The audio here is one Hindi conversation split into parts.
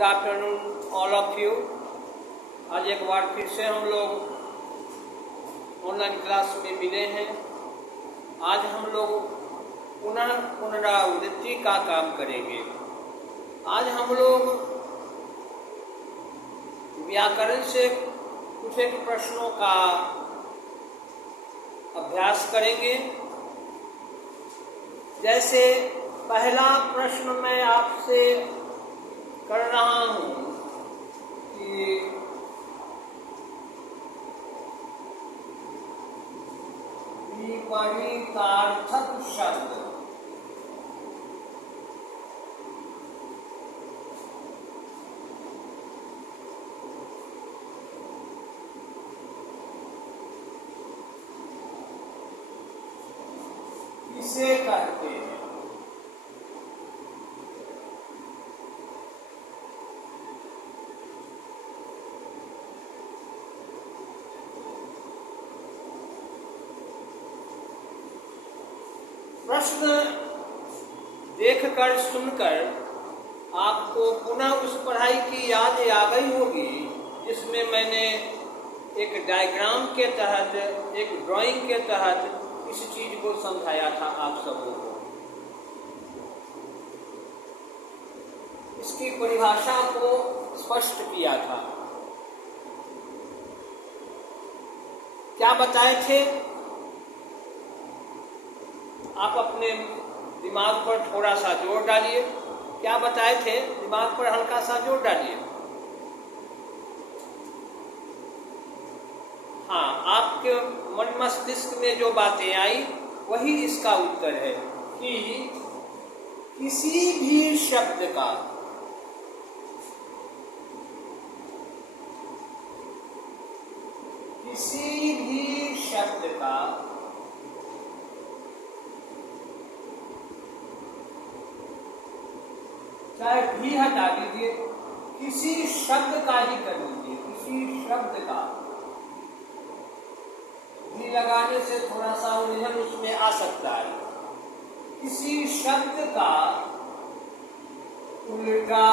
Good afternoon all of you. आज एक बार फिर से हम लोग ऑनलाइन क्लास में मिले हैं। आज हम लोग पुनरावृत्ति का काम करेंगे। आज हम लोग व्याकरण से कुछ एक प्रश्नों का अभ्यास करेंगे। जैसे पहला प्रश्न मैं आपसे कर रहा हूं कि विपरीतार्थक शब्द किसे कहते हैं? प्रश्न देखकर सुनकर आपको पुनः उस पढ़ाई की याद आ गई होगी जिसमें मैंने एक डायग्राम के तहत, एक ड्राइंग के तहत इस चीज को समझाया था आप सबों को। इसकी परिभाषा को स्पष्ट किया था। क्या बताए थे? आप अपने दिमाग पर थोड़ा सा जोर डालिए। क्या बताए थे? दिमाग पर हल्का सा जोर डालिए। हाँ, आपके मन मस्तिष्क में जो बातें आई वही इसका उत्तर है कि किसी भी शब्द का चाहे भी हटा दीजिए, किसी शब्द का ही कर लीजिए। किसी शब्द का भी लगाने से थोड़ा सा उलझन उसमें आ सकता है। किसी शब्द का उल्टा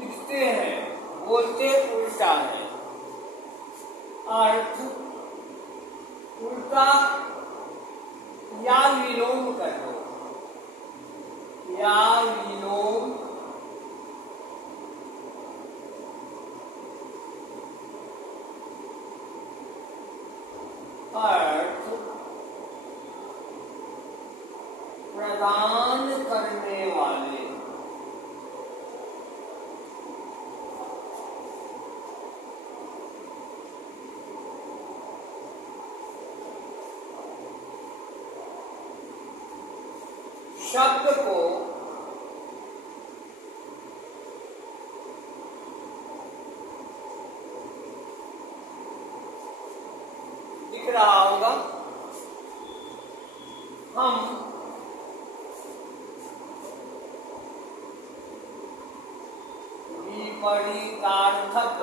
लिखते हैं, बोलते उल्टा है, अर्थ उल्टा या विलोम कर दो, या विलोम अर्थ प्रदान करने वाले शब्द को दिख रहा होगा। हम विपरीतार्थक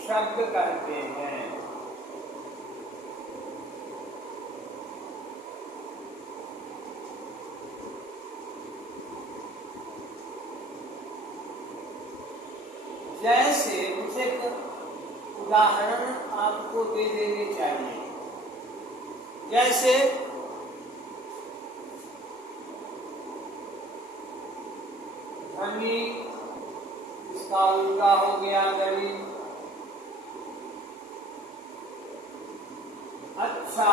शब्द कहते हैं। जैसे मुझे एक उदाहरण आपको दे देनी चाहिए। जैसे धनी, इसका उल्टा हो गया गरीब। अच्छा,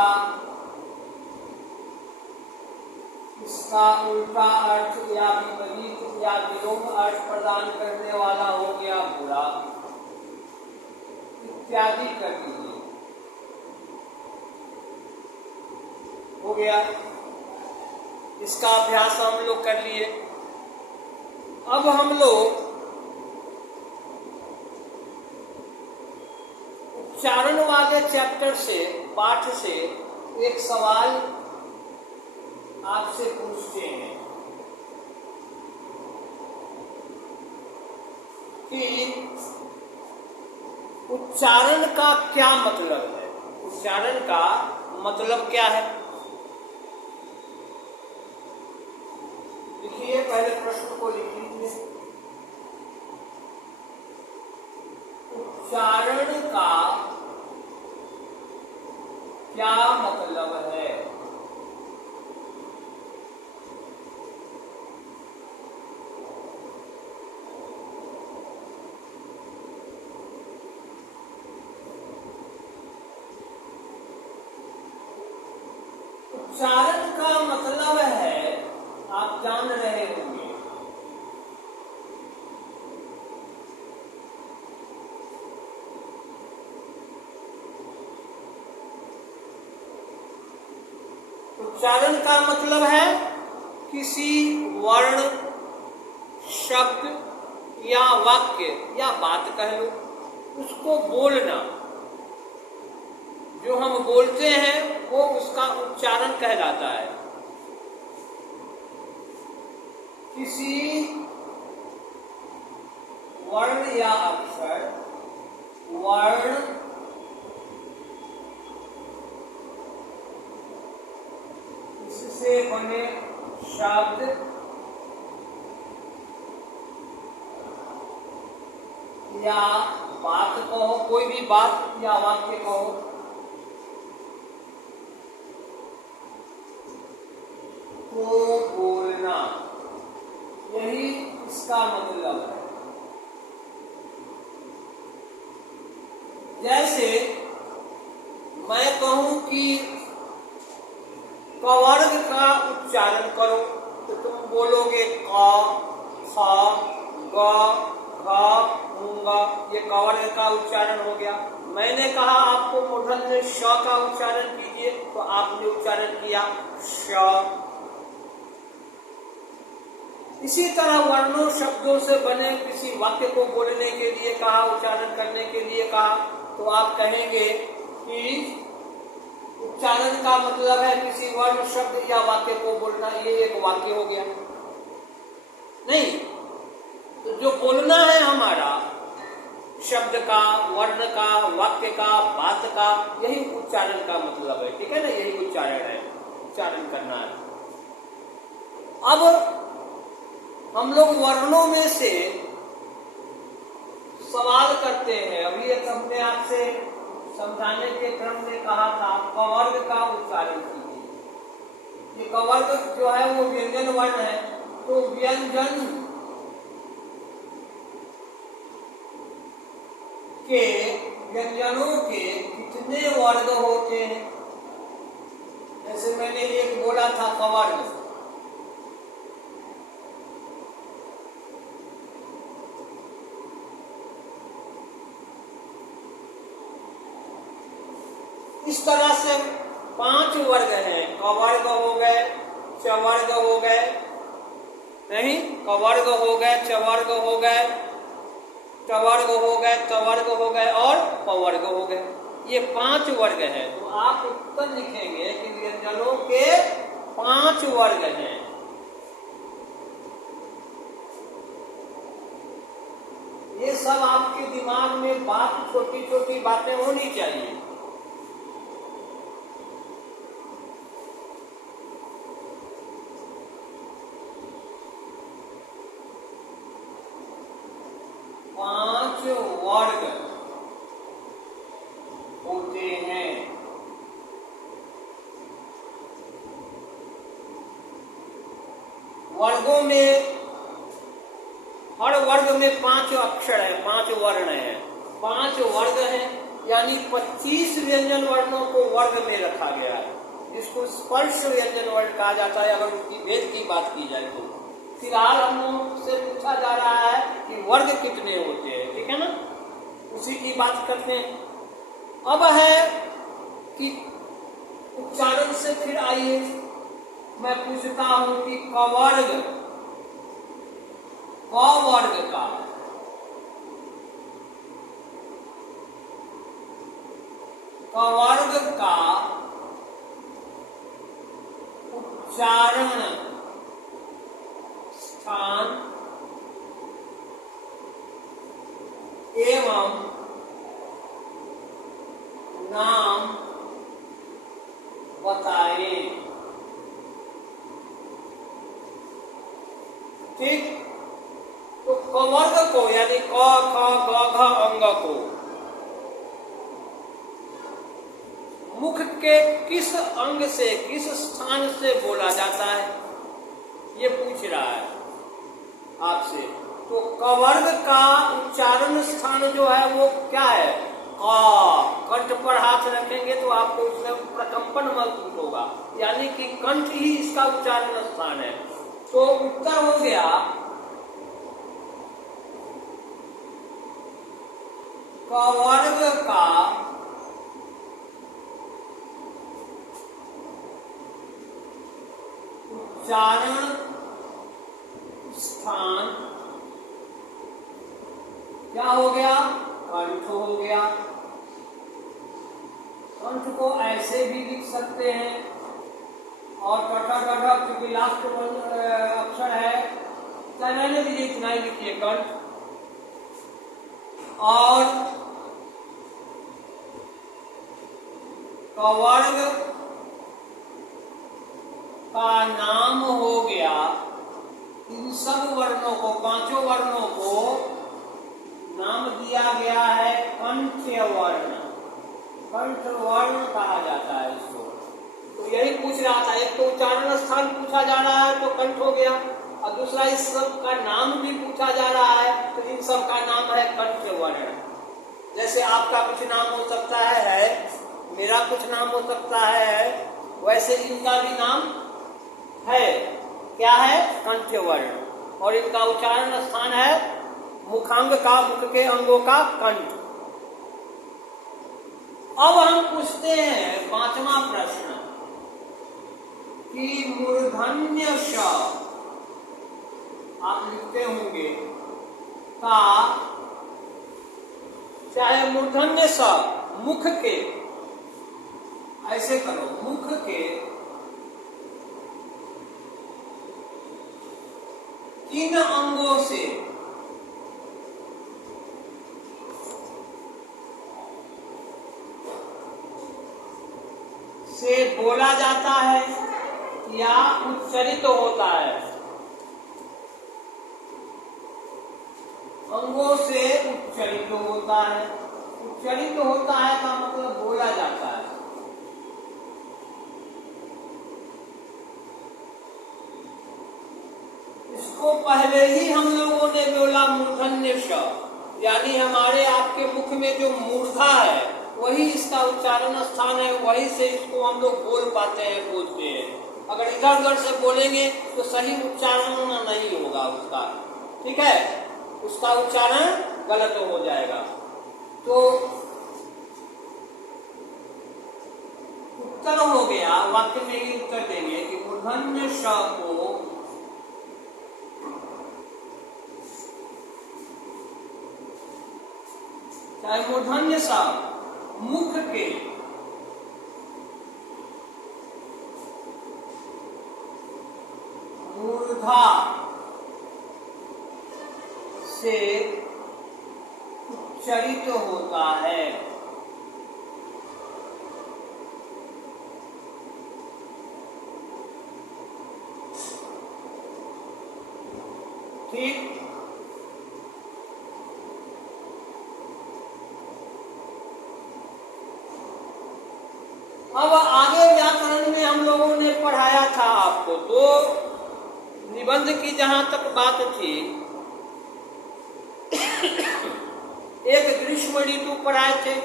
इसका उल्टा अर्थ या विपरीत या विलोम अर्थ प्रदान करने वाला हो गया बुरा, इत्यादि कर दीजिए। हो गया। इसका अभ्यास हम लोग कर लिए। अब हम लोग उच्चारण वाले चैप्टर से, पाठ से एक सवाल आपसे पूछते हैं कि उच्चारण का क्या मतलब है। उच्चारण का मतलब क्या है? लिखिए, पहले प्रश्न को लिख लीजिए। उच्चारण का क्या मतलब है? उच्चारण का मतलब है, आप जान रहे होंगे, उच्चारण का मतलब है किसी वर्ण, शब्द या वाक्य या बात कह लो, उसको बोलना। जो हम बोलते हैं वो उसका उच्चारण कहलाता है। किसी वर्ण या अक्षर, वर्ण इससे बने शब्द या बात कहो, कोई भी बात या वाक्य कहो, को बोलना, यही इसका मतलब है। जैसे मैं कहूं कि कवर्ग का उच्चारण करो, तो तुम बोलोगे क, ख, ग, घ, ङ। ये कवर्ग का उच्चारण हो गया। मैंने कहा आपको मूर्धन्य श का उच्चारण कीजिए, तो आपने उच्चारण किया श। इसी तरह वर्णों शब्दों से बने किसी वाक्य को बोलने के लिए कहा, उच्चारण करने के लिए कहा, तो आप कहेंगे कि उच्चारण का मतलब है किसी वर्ण, शब्द या वाक्य को बोलना। ये एक वाक्य हो गया। नहीं, तो जो बोलना है हमारा, शब्द का, वर्ण का, वाक्य का, बात का, यही उच्चारण का मतलब है। ठीक है ना, यही उच्चारण है, उच्चारण करना है। अब हम लोग वर्णों में से सवाल करते हैं। अभी एक हमने आपसे समझाने के क्रम में कहा था कवर्ग का उच्चारण कीजिए। ये कवर्ग जो है वो व्यंजन वर्ण है, तो व्यंजन के, व्यंजनों के कितने वर्ग होते हैं? जैसे मैंने एक बोला था कवर्ग, इस तरह से 5 वर्ग हैं। कवर्ग हो गए, चवर्ग हो गए, नहीं, कवर्ग हो गए, चवर्ग हो गए, टवर्ग हो गए, तवर्ग हो गए और पवर्ग हो गए। ये 5 वर्ग हैं। तो आप उत्तर लिखेंगे कि व्यंजनों के 5 वर्ग हैं। ये सब आपके दिमाग में बात, छोटी छोटी बातें होनी चाहिए। वर्ग होते हैं। वर्गों में, हर वर्ग में 5 अक्षर है, 5 वर्ण है, 5 वर्ग हैं, यानी 25 व्यंजन वर्णों को वर्ग में रखा गया है, जिसको स्पर्श व्यंजन वर्ण कहा जाता है। अगर उसकी भेद की बात की जाए तो फिलहाल हम लोग से पूछा जा रहा है कि वर्ग कितने होते हैं, ठीक है ना, उसी की बात करते हैं। अब है कि उच्चारण से फिर आइए, मैं पूछता हूं कि कवर्ग, कवर्ग का उच्चारण स्थान एवं नाम बताएं। ठीक, तो क वर्ग को यानी क ख ग घ अंग को मुख के किस अंग से, किस स्थान से बोला जाता है, ये पूछ रहा है आपसे। तो क वर्ग का उच्चारण स्थान जो है वो क्या है? कंठ पर हाथ रखेंगे तो आपको उसमें प्रकंपन महसूस होगा, यानी कि कंठ ही इसका उच्चारण स्थान है। तो उत्तर हो गया क वर्ग का उच्चारण स्थान क्या हो गया? कंठ हो गया। कंठ को ऐसे भी लिख सकते हैं, और कटा कटा क्योंकि लास्ट अक्षर है, चाहे मैंने भी इतना ही लिखिए कंठ। और क वर्ग का नाम हो गया, इन सब वर्णों को, पांचों वर्णों को नाम दिया गया है कंठ्य वर्ण। कंठ वर्ण कहा जाता है इसको। तो यही पूछ रहा था, एक तो उच्चारण स्थान पूछा जा रहा है तो कंठ हो गया, और दूसरा इस सब का नाम भी पूछा जा रहा है, तो इन सब का नाम है कंठ वर्ण। जैसे आपका कुछ नाम हो सकता है, मेरा कुछ नाम हो सकता है, वैसे इनका भी नाम है, क्या है? कंठ वर्ण। और इनका उच्चारण स्थान है मुखांग का, मुख के अंगों का कंठ। अब हम पूछते हैं पांचवा प्रश्न कि मूर्धन्य श, आप लिखते होंगे का, चाहे मूर्धन्य स मुख के, ऐसे करो, मुख के किन अंगों से बोला जाता है या उच्चरित होता है? अंगों से उच्चरित होता है। उच्चरित होता है का मतलब बोला जाता है। इसको पहले ही हम लोगों ने बोला मूर्धन्य श, यानी हमारे आपके मुख में जो मूर्धा है वही इसका उच्चारण स्थान है, वही से इसको हम लोग बोल पाते हैं, बोलते हैं। अगर इधर उधर से बोलेंगे तो सही उच्चारण नहीं होगा उसका, ठीक है, उसका उच्चारण गलत हो जाएगा। तो उत्तर हो गया, वाक्य में ही उत्तर देंगे कि मूर्धन्य श को चाहे मूर्धन्य सा मुख के मूर्धा से उच्चरित होता है। ठीक, अब आगे व्याकरण में हम लोगों ने पढ़ाया था आपको, तो निबंध की जहां तक बात थी, एक ग्रीष्म ऋतु पढ़ाए थे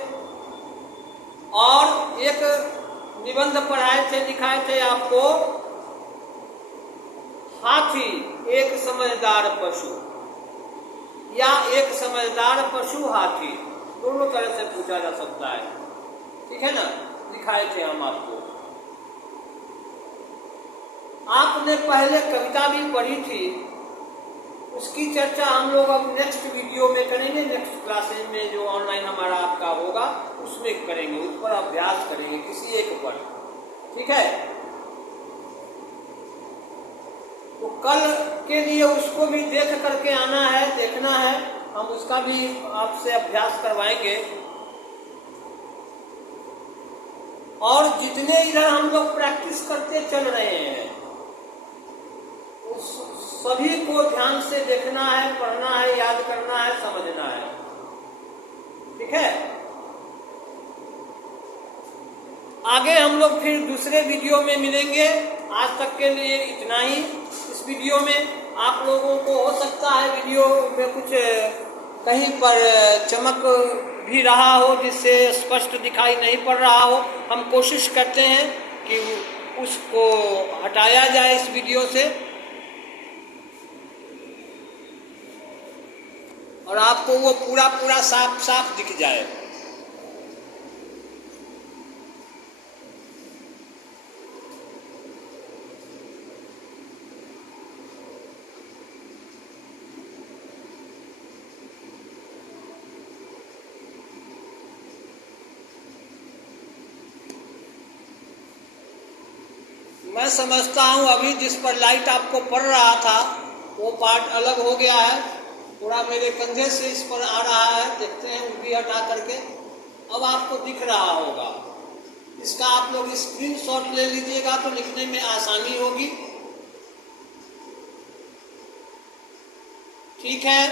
और एक निबंध पढ़ाए थे, दिखाए थे आपको हाथी एक समझदार पशु, या एक समझदार पशु हाथी, दोनों तरह से पूछा जा सकता है, ठीक है ना, दिखाए थे हम आपको। आपने पहले कविता भी पढ़ी थी, उसकी चर्चा हम लोग अब नेक्स्ट वीडियो में करेंगे, नेक्स्ट क्लासेज में जो ऑनलाइन हमारा आपका होगा उसमें करेंगे, उस पर अभ्यास करेंगे किसी एक पर, ठीक है। तो कल के लिए उसको भी देख करके आना है, देखना है, हम उसका भी आपसे अभ्यास करवाएंगे। और जितने इधर हम लोग प्रैक्टिस करते चल रहे हैं उस सभी को ध्यान से देखना है, पढ़ना है, याद करना है, समझना है। ठीक है, आगे हम लोग फिर दूसरे वीडियो में मिलेंगे। आज तक के लिए इतना ही। इस वीडियो में आप लोगों को हो सकता है वीडियो में कुछ कहीं पर चमक भी रहा हो जिससे स्पष्ट दिखाई नहीं पड़ रहा हो। हम कोशिश करते हैं कि उसको हटाया जाए इस वीडियो से और आपको वो पूरा साफ साफ दिख जाए। मैं समझता हूँ अभी जिस पर लाइट आपको पड़ रहा था वो पार्ट अलग हो गया है, थोड़ा मेरे कंधे से इस पर आ रहा है। देखते हैं ऊँगली हटा करके, अब आपको दिख रहा होगा। इसका आप लोग स्क्रीनशॉट ले लीजिएगा तो लिखने में आसानी होगी। ठीक है,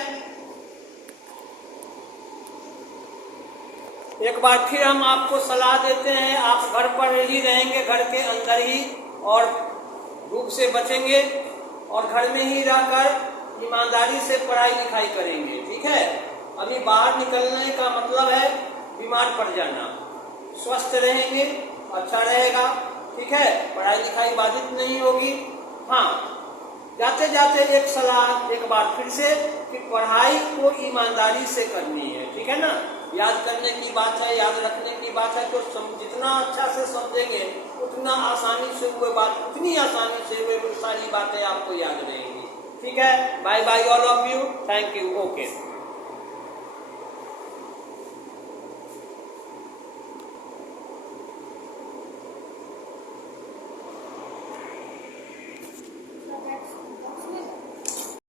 एक बार फिर हम आपको सलाह देते हैं, आप घर पर ही रहेंगे, घर के अंदर ही, और धूप से बचेंगे और घर में ही रहकर ईमानदारी से पढ़ाई लिखाई करेंगे। ठीक है, अभी बाहर निकलने का मतलब है बीमार पड़ जाना। स्वस्थ रहेंगे, अच्छा रहेगा। ठीक है, पढ़ाई लिखाई बाधित नहीं होगी। हाँ, जाते जाते एक सलाह एक बार फिर से कि पढ़ाई को ईमानदारी से करनी है। ठीक है ना, याद करने की बात है, याद रखने की बात है, तो जितना अच्छा से समझेंगे उतना आसानी से वो बात, उतनी आसानी से वो सारी बातें आपको याद रहेंगी। ठीक है, bye bye all of you, thank you, okay.